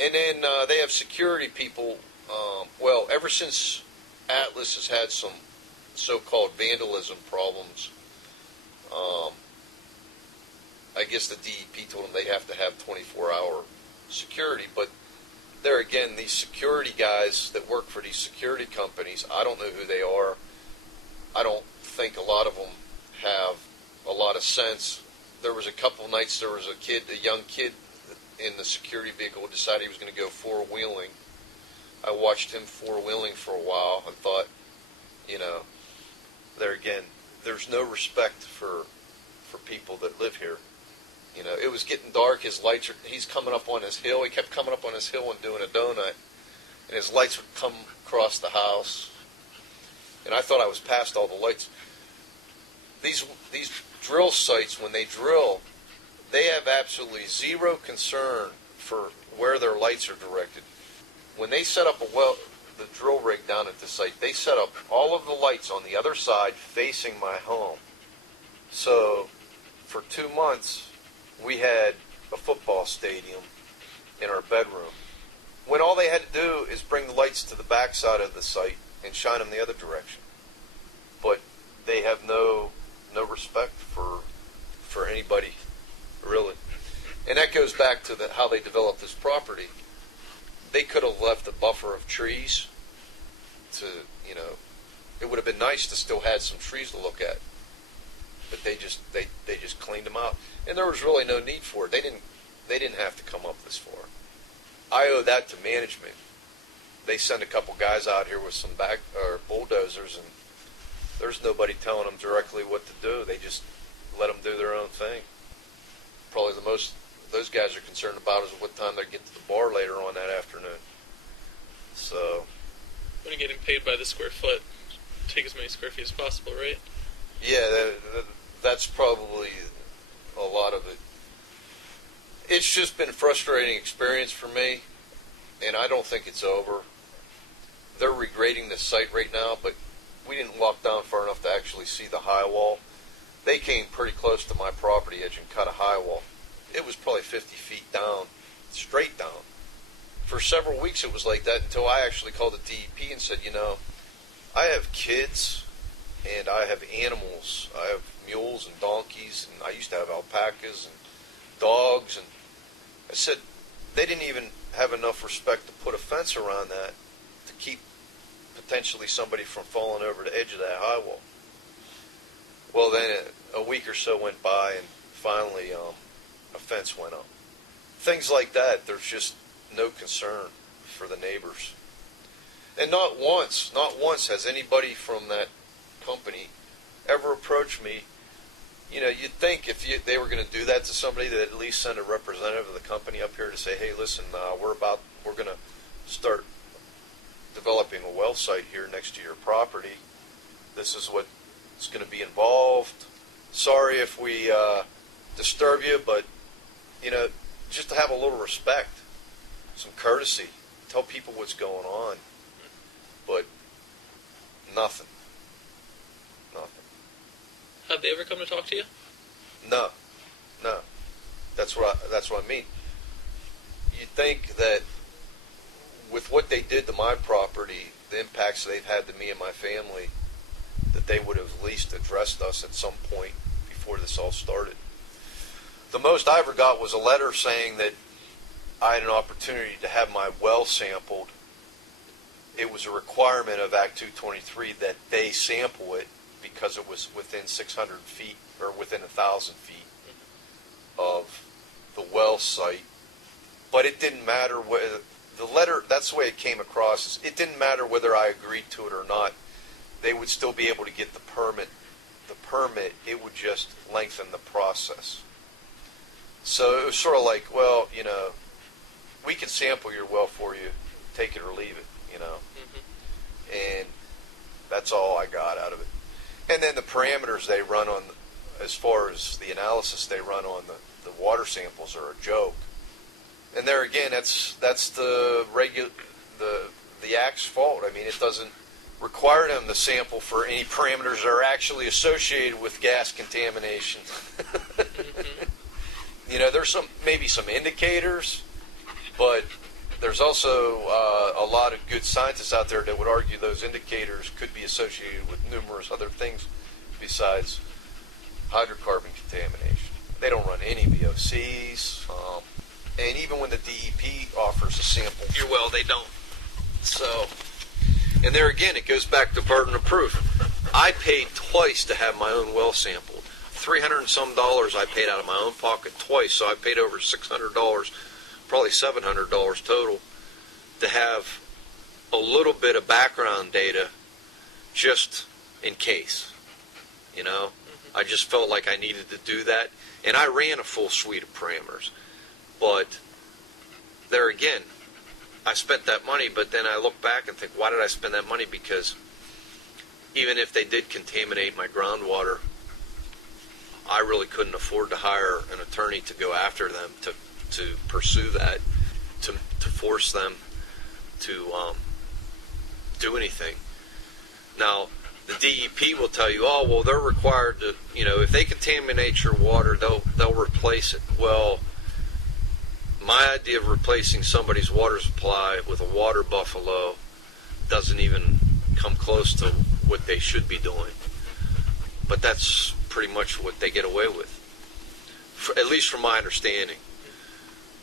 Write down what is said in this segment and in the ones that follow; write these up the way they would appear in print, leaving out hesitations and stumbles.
And then they have security people. Well, ever since Atlas has had some so-called vandalism problems, I guess the DEP told them they'd have to have 24-hour security. But there again, these security guys that work for these security companies, I don't know who they are. I don't think a lot of them have a lot of sense. There was a couple nights there was a young kid in the security vehicle who decided he was going to go four-wheeling. I watched him four-wheeling for a while and thought, there again, there's no respect for people that live here. It was getting dark. His lights he's coming up on his hill. He kept coming up on his hill and doing a donut, and his lights would come across the house. And I thought I was past all the lights. These drill sites, when they drill, they have absolutely zero concern for where their lights are directed. When they set up the drill rig down at the site, they set up all of the lights on the other side facing my home. So for 2 months, we had a football stadium in our bedroom, when all they had to do is bring the lights to the back side of the site and shine them the other direction. But they have no respect for anybody, really. And that goes back to how they developed this property. They could have left a buffer of trees to, it would have been nice to still have some trees to look at. But they just cleaned them out, and there was really no need for it. They didn't have to come up this far. I owe that to management. They send a couple guys out here with some bulldozers, and there's nobody telling them directly what to do. They just let them do their own thing. Probably the most those guys are concerned about is what time they get to the bar later on that afternoon. So, when you're getting paid by the square foot, take as many square feet as possible, right? Yeah, that's probably a lot of it. It's just been a frustrating experience for me, and I don't think it's over. They're regrading the site right now, but we didn't walk down far enough to actually see the high wall. They came pretty close to my property edge and cut a high wall. It was probably 50 feet down, straight down. For several weeks it was like that until I actually called the DEP and said, I have kids and I have animals. I have mules and donkeys, and I used to have alpacas and dogs. And I said, they didn't even have enough respect to put a fence around that to keep potentially somebody from falling over the edge of that high wall. Well, then a week or so went by, and finally a fence went up. Things like that, there's just no concern for the neighbors. And not once has anybody from that company ever approached me. You'd think if they were going to do that to somebody, they'd at least send a representative of the company up here to say, hey, listen, we're going to start developing a well site here next to your property. This is what's going to be involved. Sorry if we disturb you, but, just to have a little respect, some courtesy, tell people what's going on. But nothing. Have they ever come to talk to you? No. That's what I mean. You'd think that with what they did to my property, the impacts they've had to me and my family, that they would have at least addressed us at some point before this all started. The most I ever got was a letter saying that I had an opportunity to have my well sampled. It was a requirement of Act 223 that they sample it because it was within 600 feet or within 1,000 feet of the well site. But it didn't matter whether the letter, that's the way it came across, is it didn't matter whether I agreed to it or not. They would still be able to get the permit. It would just lengthen the process. So it was sort of like, well, we can sample your well for you, take it or leave it, And that's all I got out of it. And then the parameters they run on, as far as the analysis they run on the water samples, are a joke. And there again, that's the Act's fault. I mean, it doesn't require them to sample for any parameters that are actually associated with gas contamination. There's maybe some indicators, but There's also a lot of good scientists out there that would argue those indicators could be associated with numerous other things besides hydrocarbon contamination. They don't run any VOCs, and even when the DEP offers a sample, they don't. So, and there again, it goes back to burden of proof. I paid twice to have my own well sampled. $300 and some I paid out of my own pocket twice, so I paid over $600, probably $700 total, to have a little bit of background data just in case. You know, I just felt like I needed to do that, and I ran a full suite of parameters. But there again, I spent that money, but then I look back and think, why did I spend that money? Because even if they did contaminate my groundwater, I really couldn't afford to hire an attorney to go after them, to pursue that, to force them to do anything. Now, the DEP will tell you, oh, well, they're required to, if they contaminate your water, they'll replace it. Well, my idea of replacing somebody's water supply with a water buffalo doesn't even come close to what they should be doing. But that's pretty much what they get away with, at least from my understanding.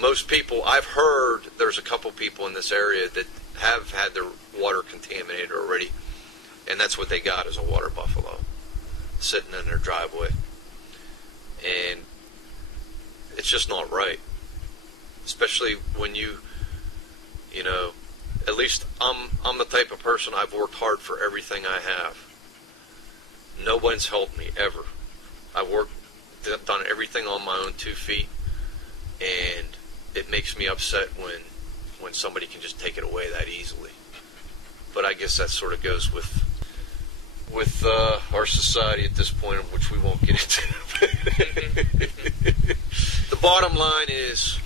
Most people, I've heard there's a couple people in this area that have had their water contaminated already, and that's what they got, is a water buffalo sitting in their driveway. And it's just not right. Especially when at least I'm the type of person, I've worked hard for everything I have. No one's helped me ever. I've done everything on my own 2 feet, and it makes me upset when somebody can just take it away that easily. But I guess that sort of goes with our society at this point, which we won't get into. The bottom line is,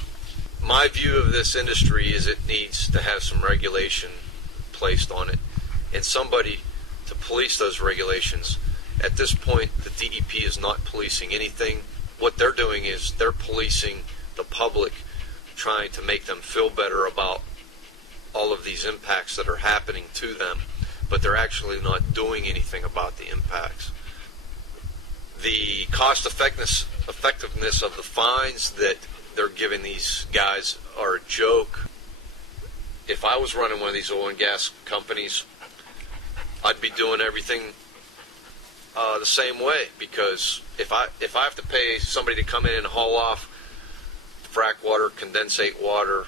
my view of this industry is it needs to have some regulation placed on it, and somebody to police those regulations. At this point, the DEP is not policing anything. What they're doing is they're policing the public, trying to make them feel better about all of these impacts that are happening to them, but they're actually not doing anything about the impacts. The cost effectiveness of the fines that they're giving these guys are a joke. If I was running one of these oil and gas companies, I'd be doing everything the same way, because if I have to pay somebody to come in and haul off frack water, condensate water,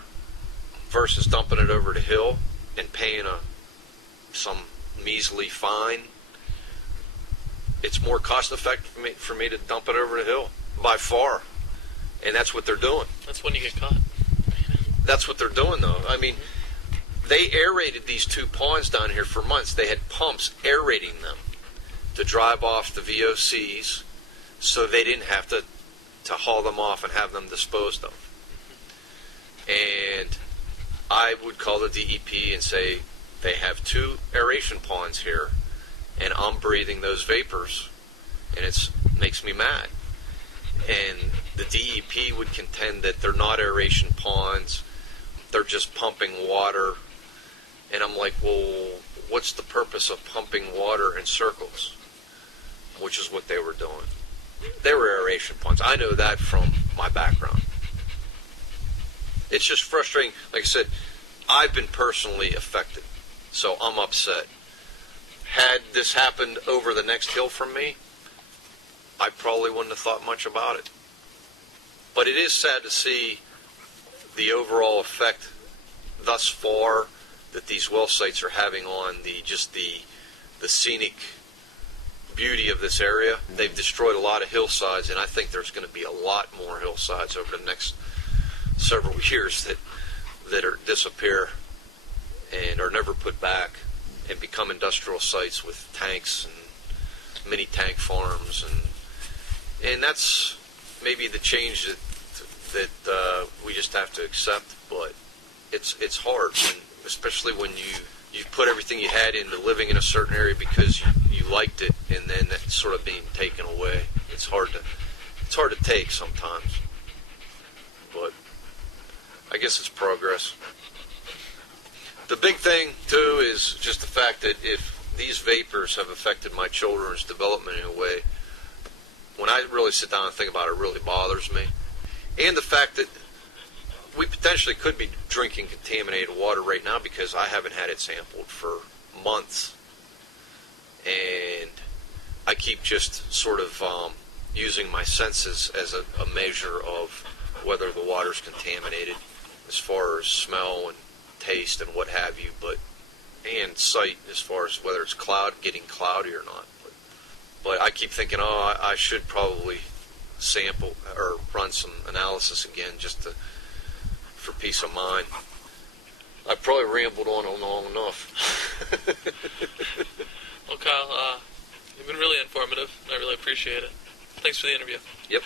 versus dumping it over the hill and paying some measly fine, it's more cost effective for me to dump it over the hill by far. And that's what they're doing. That's when you get caught. That's what they're doing, though. I mean, they aerated these 2 ponds down here for months. They had pumps aerating them to drive off the VOCs, so they didn't have to haul them off and have them disposed of. And I would call the DEP and say, they have 2 aeration ponds here, and I'm breathing those vapors, and it makes me mad. And the DEP would contend that they're not aeration ponds, they're just pumping water. And I'm like, well, what's the purpose of pumping water in circles? Which is what they were doing. They were aeration ponds. I know that from my background. It's just frustrating. Like I said, I've been personally affected, so I'm upset. Had this happened over the next hill from me, I probably wouldn't have thought much about it. But it is sad to see the overall effect thus far that these well sites are having on the scenic beauty of this area. They've destroyed a lot of hillsides, and I think there's going to be a lot more hillsides over the next several years that are disappear and are never put back and become industrial sites with tanks and mini tank farms, and that's maybe the change that we just have to accept. But it's hard, especially when you put everything you had into living in a certain area because you liked it, and then it's sort of being taken away. It's hard to take sometimes, but I guess it's progress. The big thing, too, is just the fact that if these vapors have affected my children's development in a way, when I really sit down and think about it, it really bothers me. And the fact that we potentially could be drinking contaminated water right now because I haven't had it sampled for months. And I keep just sort of using my senses as a measure of whether the water's contaminated as far as smell and taste and what have you, and sight as far as whether it's getting cloudy or not. But I keep thinking, I should probably sample or run some analysis again just for peace of mind. I probably rambled on long enough. Well, Kyle, you've been really informative, and I really appreciate it. Thanks for the interview. Yep.